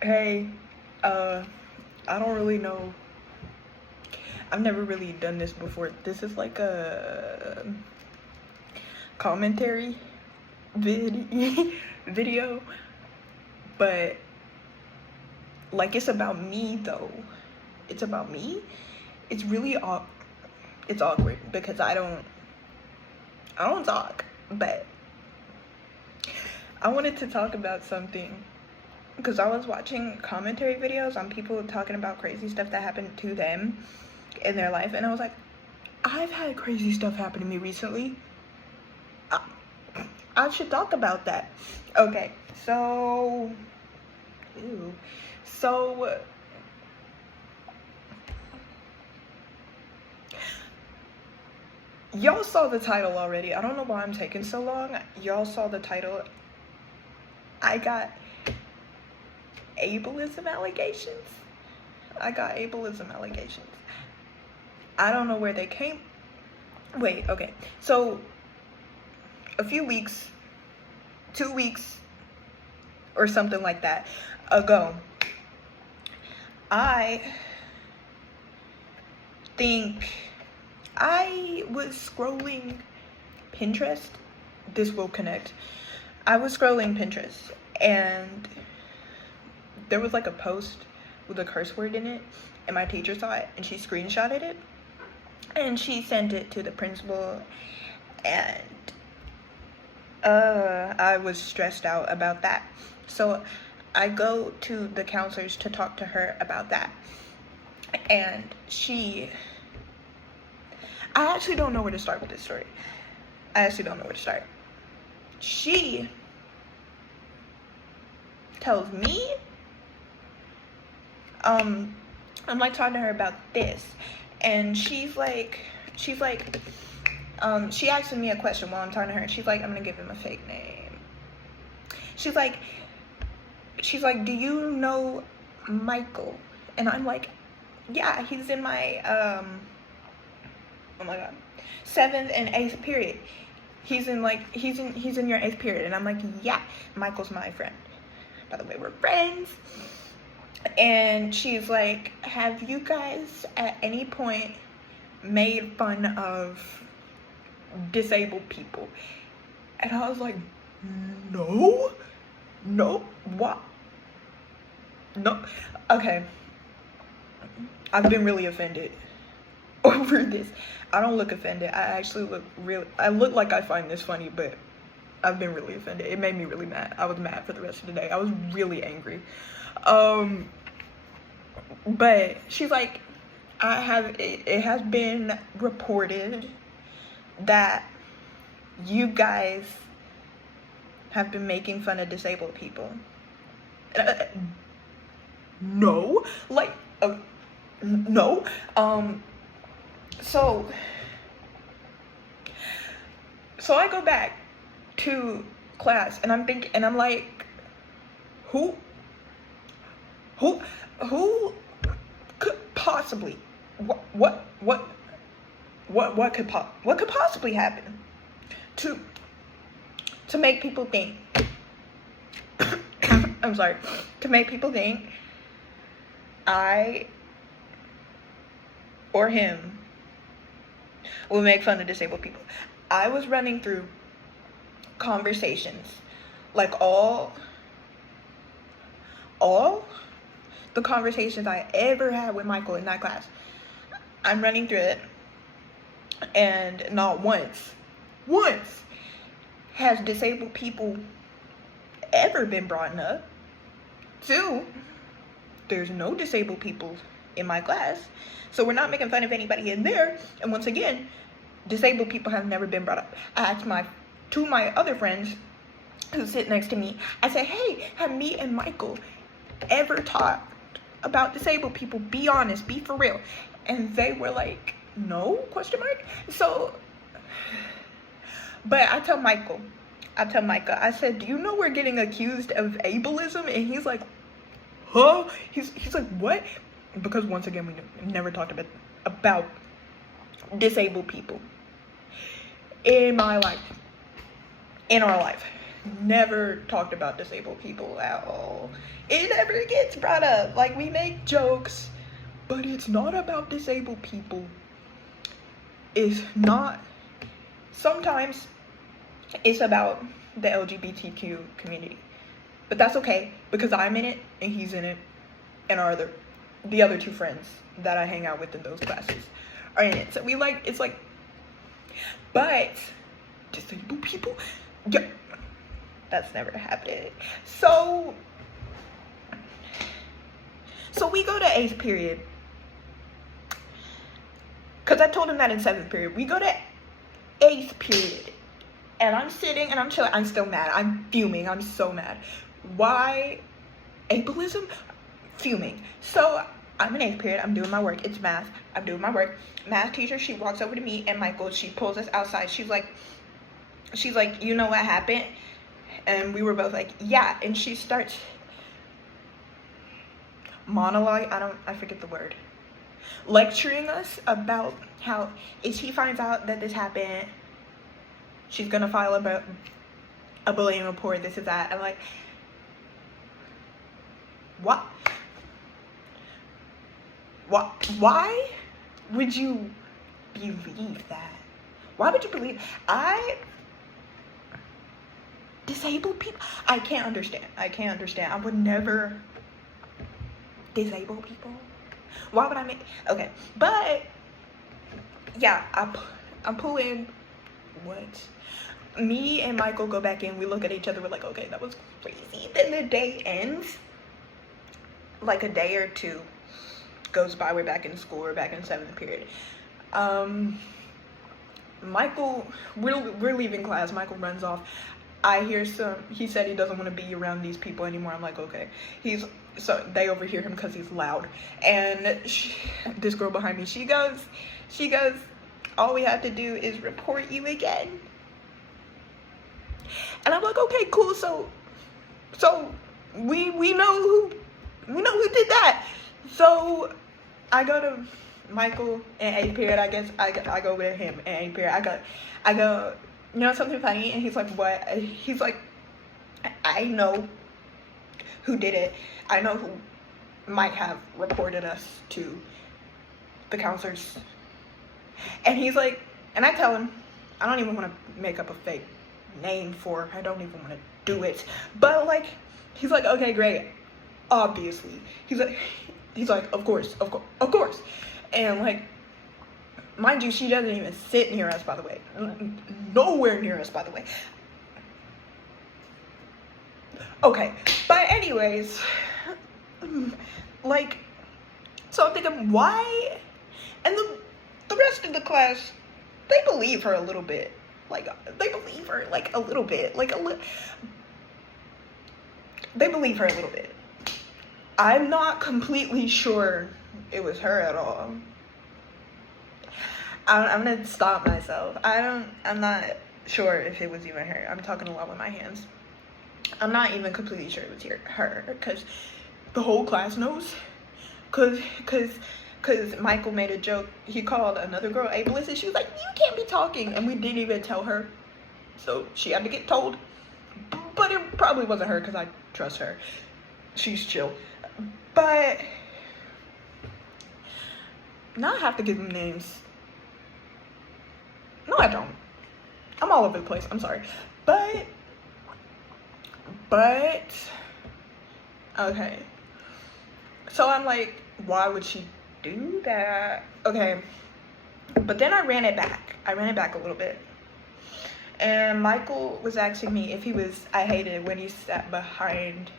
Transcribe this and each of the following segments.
Hey, I don't really know. I've never really done this before. This is like a commentary video, but like it's about me though. It's about me. It's really it's awkward because I don't talk, but I wanted to talk about something because I was watching commentary videos on people talking about crazy stuff that happened to them in their life, and I was like, I've had crazy stuff happen to me recently. I should talk about that. Okay, so ew. So y'all saw the title already. I don't know why I'm taking so long. Y'all saw the title. I got ableism allegations. I don't know where they came. Wait, okay. So a few weeks, 2 weeks or something like that ago, I think I was scrolling Pinterest. This will connect. I was scrolling Pinterest and there was like a post with a curse word in it, and my teacher saw it and she screenshotted it and she sent it to the principal, and I was stressed out about that. So I go to the counselors to talk to her about that, and I actually don't know where to start with this story. She tells me, I'm like talking to her about this, and she's like, she asking me a question while I'm talking to her, and she's like, I'm gonna give him a fake name. She's like, do you know Michael? And I'm like, yeah, he's in my, oh my god, 7th and 8th period. He's in your 8th period. And I'm like, yeah, Michael's my friend. By the way, we're friends. And she's like, have you guys at any point made fun of disabled people? And I was like, no, what? No. Okay, I've been really offended over this. I don't look offended. I look like I find this funny, but I've been really offended. It made me really mad. I was mad for the rest of the day. I was really angry. But she's like, it has been reported that you guys have been making fun of disabled people. No, like, no. So I go back to class and I'm thinking, and I'm like, who could possibly, what could possibly happen to make people think I'm sorry, to make people think I or him will make fun of disabled people. I was running through conversations, like all the conversations I ever had with Michael in that class. I'm running through it, and not once has disabled people ever been brought up. 2, there's no disabled people in my class, so we're not making fun of anybody in there. And once again, disabled people have never been brought up. I asked two of my other friends who sit next to me, I said, hey, have me and Michael ever talked about disabled people? Be honest, be for real. And they were like, no, ? So, but I tell Micah, I said, do you know we're getting accused of ableism? And he's like, huh? He's like, what? Because once again, we never talked about disabled people in my life, in our life. never talked about disabled people at all. It never gets brought up. Like, we make jokes, but it's not about disabled people. It's not. Sometimes it's about the LGBTQ community. But that's okay, because I'm in it, and he's in it, and the other two friends that I hang out with in those classes are in it. So it's like, but disabled people, yeah, that's never happened. So we go to 8th period, because I told him that in 7th period. We go to 8th period, and I'm sitting and I'm chilling. I'm still mad. I'm fuming. I'm so mad. Why? Ableism? Fuming. So I'm in 8th period. I'm doing my work. It's math. I'm doing my work. Math teacher, she walks over to me and Michael. She pulls us outside. She's like, you know what happened? And we were both like, yeah. And she starts monologue. I forget the word. Lecturing us about how if she finds out that this happened, she's gonna file a bullying report. This is that. I'm like, what? Why would you believe that? Why would you believe? Disabled people? I can't understand. I would never disable people. Why would I make? Okay, but yeah, I'm pulling. What? Me and Michael go back in. We look at each other. We're like, okay, that was crazy. Then the day ends. Like a day or two goes by. We're back in school. We're back in 7th period. Michael, we're leaving class. Michael runs off. I hear he said he doesn't want to be around these people anymore. I'm like, okay. So they overhear him because he's loud. And this girl behind me, she goes, all we have to do is report you again. And I'm like, okay, cool. So we know who did that. So I go to Michael in 8th period. I guess I go with him in 8th period. I go, you know something funny? And he's like, what? He's like, I know who did it. I know who might have reported us to the counselors. And he's like, and I tell him, I don't even want to make up a fake name for her. I don't even want to do it. But like, he's like, okay, great. Obviously. He's like, of course. And like, mind you, she doesn't even sit near us, by the way. Nowhere near us, by the way. Okay, but anyways, like, so I'm thinking, why? And the rest of the class, they believe her a little bit. Like, they believe her, like, a little bit. They believe her a little bit. I'm not completely sure it was her at all. I'm gonna stop myself. I'm not sure if it was even her. I'm talking a lot with my hands. I'm not even completely sure it was her, because the whole class knows. Cause Michael made a joke. He called another girl ableist, and she was like, "You can't be talking," and we didn't even tell her, so she had to get told. But it probably wasn't her, because I trust her. She's chill. But now I have to give them names. No, I don't. I'm all over the place. I'm sorry. But okay. So I'm like, why would she do that? Okay. But then I ran it back a little bit. And Michael was asking me if I hated it when he sat behind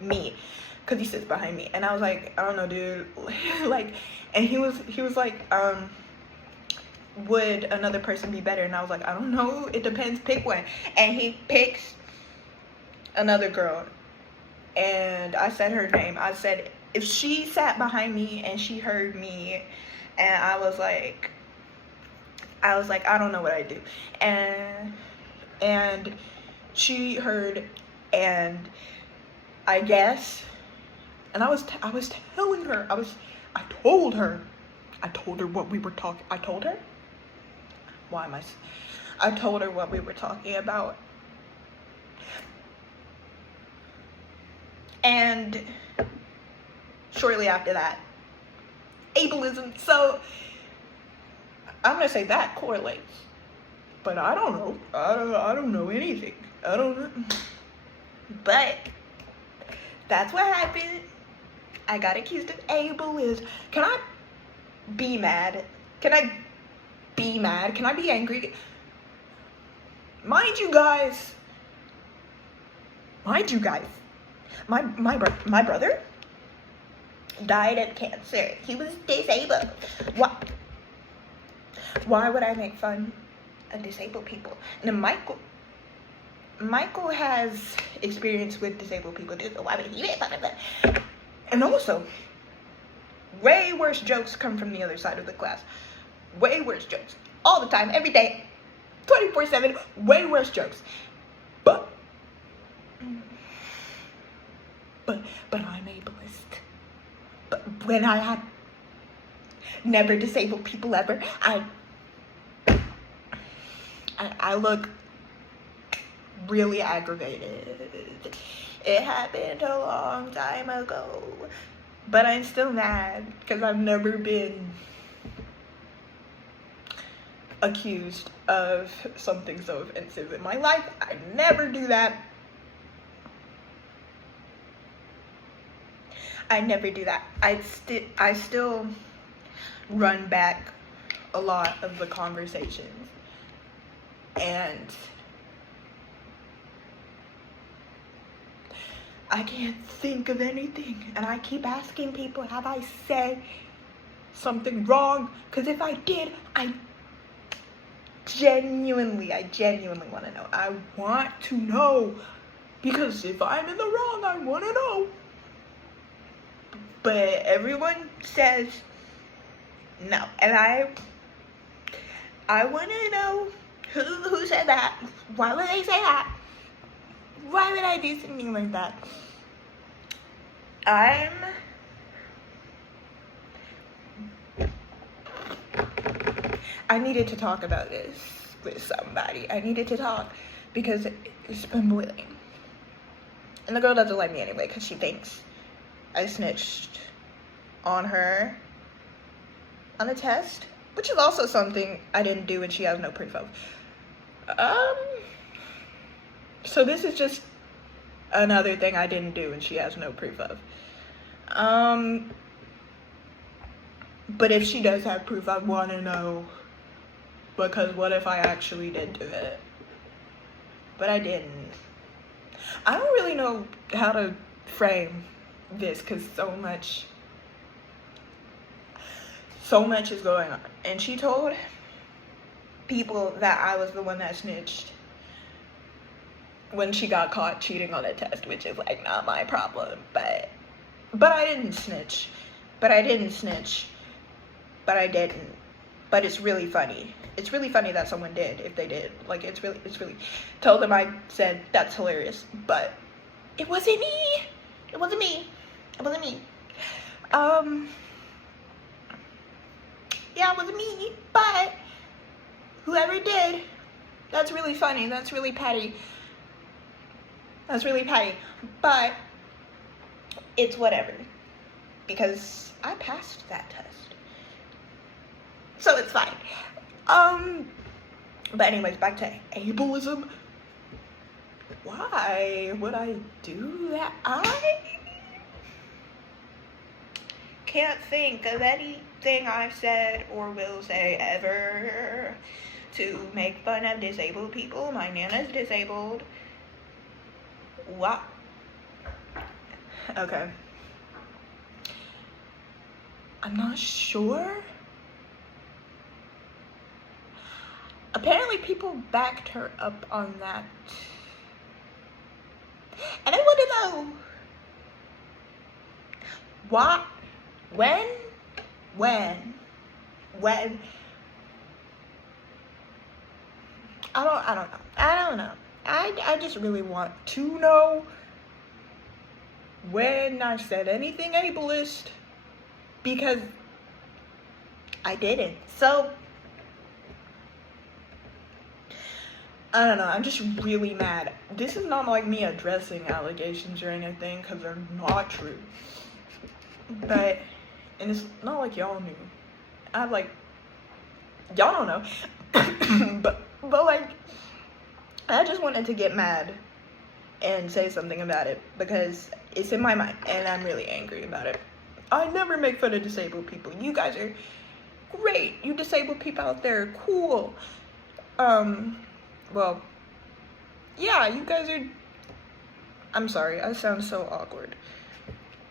me, because he sits behind me. And I was like, I don't know, dude. Like, and he was like, would another person be better? And I was like, I don't know, it depends, pick one. And he picks another girl, and I said her name. I said, if she sat behind me and she heard me, and I was like, I don't know what I'd do. And she heard, and I guess, and I was telling her, I told her what we were talking. I told her what we were talking about. And shortly after that, ableism. So I'm gonna say that correlates, but I don't know. I don't know anything. I don't know. But that's what happened. I got accused of ableism. Can I be mad? Can I be mad? Can I be angry? Mind you guys, my brother died of cancer. He was disabled. Why would I make fun of disabled people? And then Michael has experience with disabled people too, so why would he make fun of them? And also, way worse jokes come from the other side of the class. Way worse jokes. All the time, every day, 24/7, way worse jokes. But I'm ableist. But when I had never disabled people ever, I look really aggravated. It happened a long time ago, but I'm still mad because I've never been accused of something so offensive in my life. I never do that. I never do that. I still run back a lot of the conversations, and I can't think of anything, and I keep asking people, have I said something wrong? Because if I did, I genuinely want to know. I want to know, because if I'm in the wrong, I want to know. But everyone says no, and I want to know who said that. Why would they say that? Why would I do something like that? I needed to talk about this with somebody. I needed to talk because it's been boiling. And the girl doesn't like me anyway because she thinks I snitched on her on a test, which is also something I didn't do and she has no proof of. So this is just another thing I didn't do and she has no proof of. But if she does have proof, I want to know, because what if I actually did do it? But I didn't. I don't really know how to frame this because so much is going on. And she told people that I was the one that snitched when she got caught cheating on a test, which is like not my problem. But I didn't snitch. But I didn't. But it's really funny. It's really funny that someone did, if they did. Like, it's really, tell them I said that's hilarious. But it wasn't me. It wasn't me. Yeah, it wasn't me. But whoever did, that's really funny. That's really petty. But it's whatever, because I passed that test. So it's fine. But anyways, back to ableism. Why would I do that? I can't think of anything I've said or will say ever to make fun of disabled people. My Nana's disabled. What? Okay. I'm not sure. Apparently people backed her up on that. And I want to know what, when, I don't know. I just really want to know when I said anything ableist, because I didn't. So I don't know, I'm just really mad. This is not like me addressing allegations or anything, because they're not true. But, and it's not like y'all knew. Y'all don't know. but like, I just wanted to get mad and say something about it, because it's in my mind, and I'm really angry about it. I never make fun of disabled people. You guys are great. You disabled people out there are cool. Well, yeah, you guys are, I'm sorry, I sound so awkward.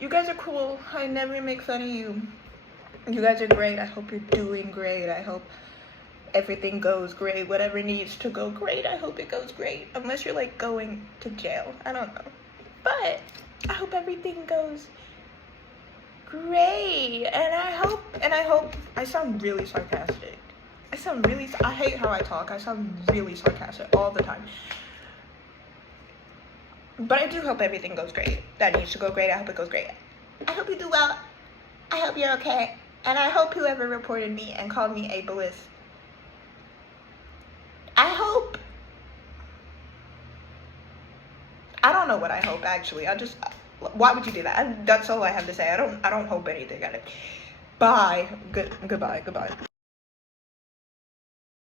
You guys are cool. I never make fun of you. You guys are great. I hope you're doing great. I hope everything goes great. Whatever needs to go great, I hope it goes great. Unless you're like going to jail. I don't know. But I hope everything goes great. And I hope, I sound really sarcastic. I hate how I talk. I sound really sarcastic all the time. But I do hope everything goes great. That needs to go great. I hope it goes great. I hope you do well. I hope you're okay. And I hope whoever reported me and called me ableist, I don't know what I hope, actually. Why would you do that? That's all I have to say. I don't hope anything at it. Bye. Goodbye.